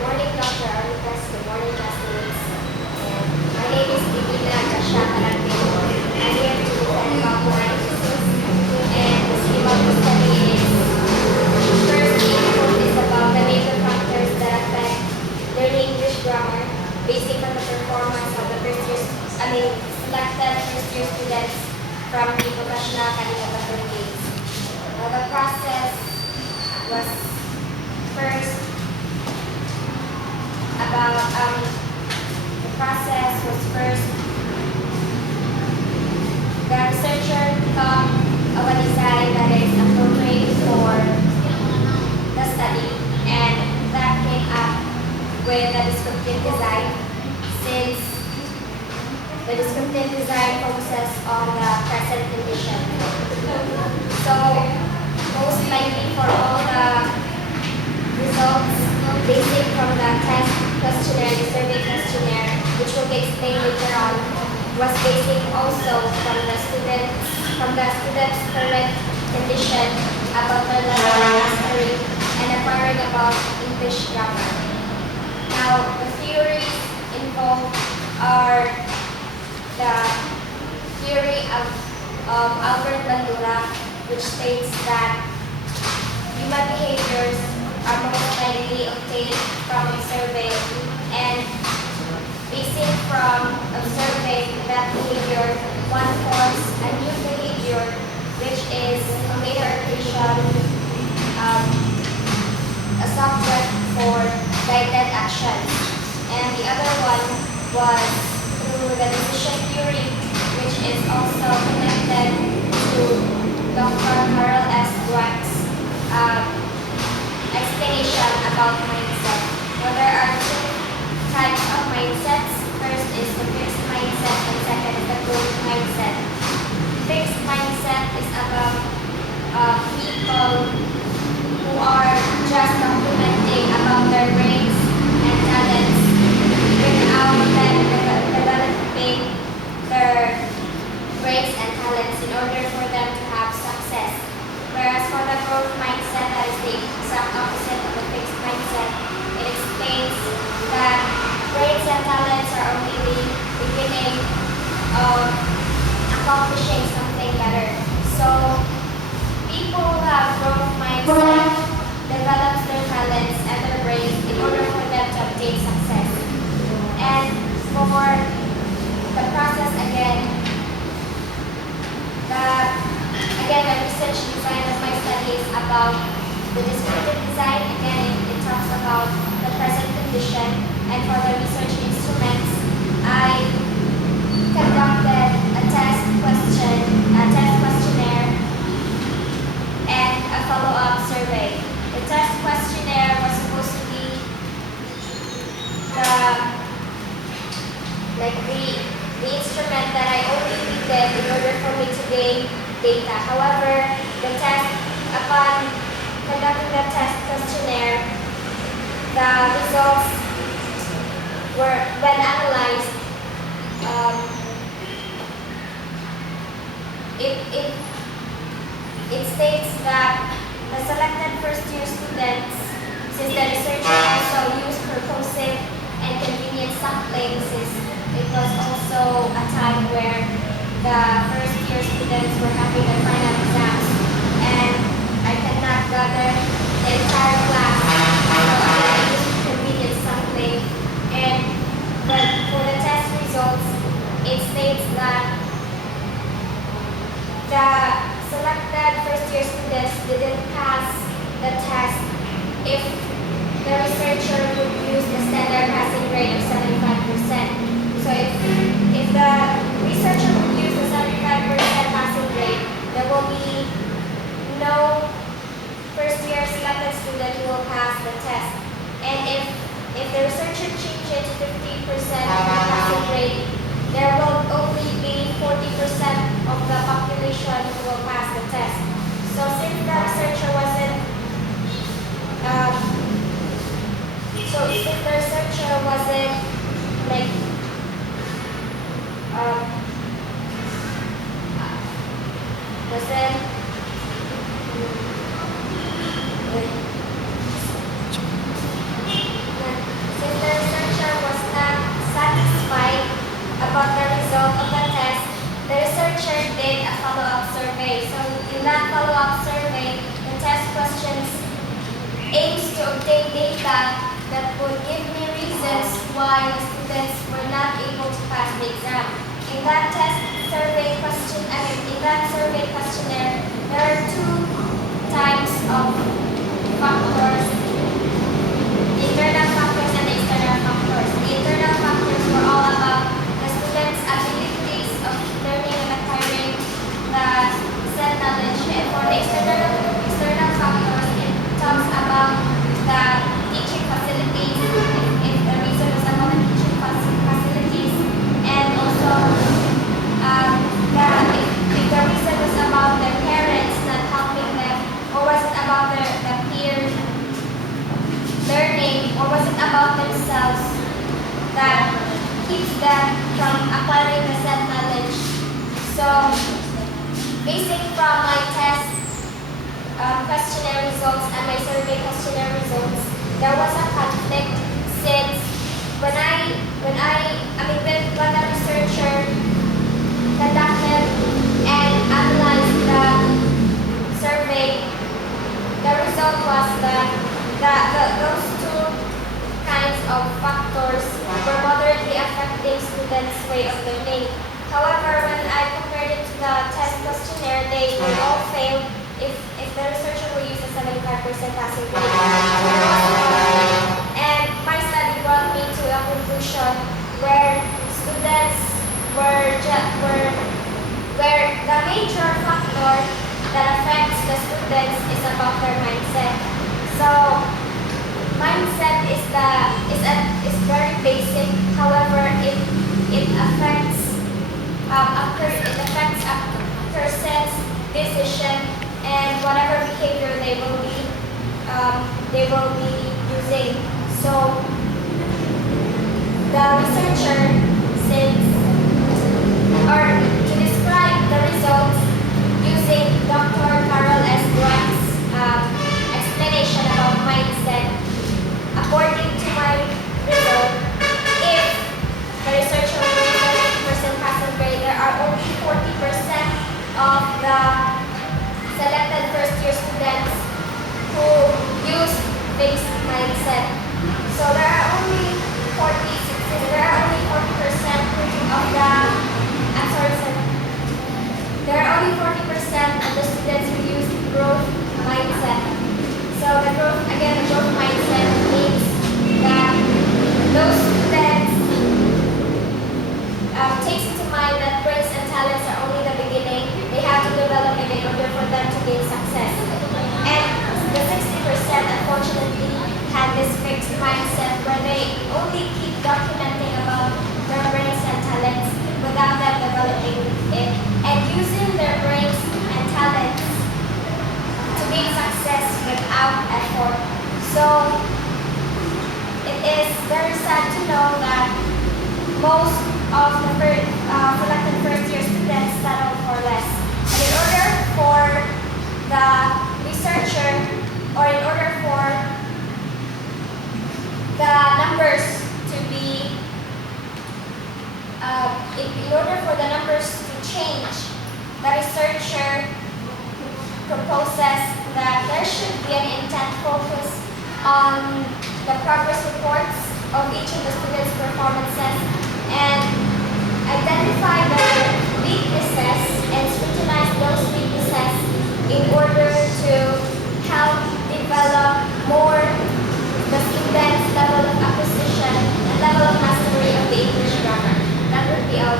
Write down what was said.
Morning, Dr. Arikas. Good morning, classmates. And my name is Divina Gasha Kalagin. I'm here to present about my thesis. And the scheme of the study is first input is about the major factors that affect learning English grammar, based on the performance of the selected first year students from the Professional Academy of the Philippines. The process was first the process was first the researcher thought of a design that is appropriate for the study, and that came up with a descriptive design, since the descriptive design focuses on the present condition. So most likely for all the results basic from the test questionnaire, the survey questionnaire, which will be explained later on, was basic also from the students' current condition about their level of mastery and acquiring about English grammar. Now, the theories involved are the theory of Albert Bandura, which states that human behaviors are most likely obtained from a survey, and basing from observing that behavior, one forms a new behavior, which is on later occasion a subject for guided action. And the other one was through the decision theory, which is also connected to Dr. Carl S. Dweck's explanation about mindset. Well, there are two types of mindsets. First is the fixed mindset, and second is the growth mindset. Fixed mindset is about people who are just documenting about their brains and talents without them developing their brains and talents in order for them to have success. Whereas for the growth mindset, that is the exact opposite of the fixed mindset, it explains that brains and talents are only the beginning of accomplishing something better. So people who have growth mindset develops their talents and their brains in order for them to obtain success. And for the process again, the research design of my study is about the descriptive design. Again, it talks about the present condition. And for the research instruments, I conducted a test questionnaire, and a follow-up survey. The test questionnaire was supposed to be the instrument that I only needed in order for me to gain data. However, upon conducting the test questionnaire, the results were, when analyzed, it states that the selected first-year students, since the researcher also used purposive and convenient sampling, since it was also a time where the first-year students were having their final exams, and I cannot gather the entire class, so I used convenient sampling. But for the test results, it states that the selected first-year students didn't pass the test if the researcher would use the standard passing grade of 75%. So if the researcher would use the 75% passing grade, there will be no first-year selected student who will pass the test. And if the researcher changes it to 50% passing grade, there will only be 40% of the population who will pass the test. So since the researcher wasn't obtain data that would give me reasons why the students were not able to pass the exam. In that survey questionnaire, there are two types of factors: internal factors and external factors. The internal factors were all about the students' abilities of learning and acquiring the said knowledge, and for the external factors, it talks about the teaching facilities, if the reason was about the teaching facilities, and also if the reason was about their parents not helping them, or was it about the peer learning, or was it about themselves that keeps them from acquiring the said knowledge. So, basing from my test questionnaire results and my survey questionnaire results, there was a conflict since when the researcher conducted and analyzed the survey, the result was that those two kinds of factors were moderately affecting students' way of learning. However, when I compared it to the test questionnaire, they all failed if the researcher will use a 75% passing rate. And my study brought me to a conclusion where students where the major factor that affects the students is about their mindset. So mindset is very basic. However, it affects a person's decision and whatever behavior they will be using. So the researcher to describe the results using Dr. Carol S. Dweck's explanation about mindset, according to my result, if the researcher will use 30% passing grade, there are only 40% of the selected first-year students who use fixed mindset. So there are only 40% of the students who use growth mindset. So the growth mindset means that those students takes into mind that brains and talents are only the beginning. They have to develop it in order for them to gain success. And the 60% unfortunately had this fixed mindset where they only keep documenting about their brains and talents without them developing it and using their brains and talents to gain success without effort. So it is very sad to know that most of the selected first-year students settle for less. And in order for the researcher, or in order for the numbers to be, in order for the numbers to change, the researcher proposes that there should be an intent focus on the progress reports of each of the students' performances and identify their weaknesses and scrutinize those weaknesses in order to help develop more the students' level of acquisition and level of mastery of the English grammar. That would be our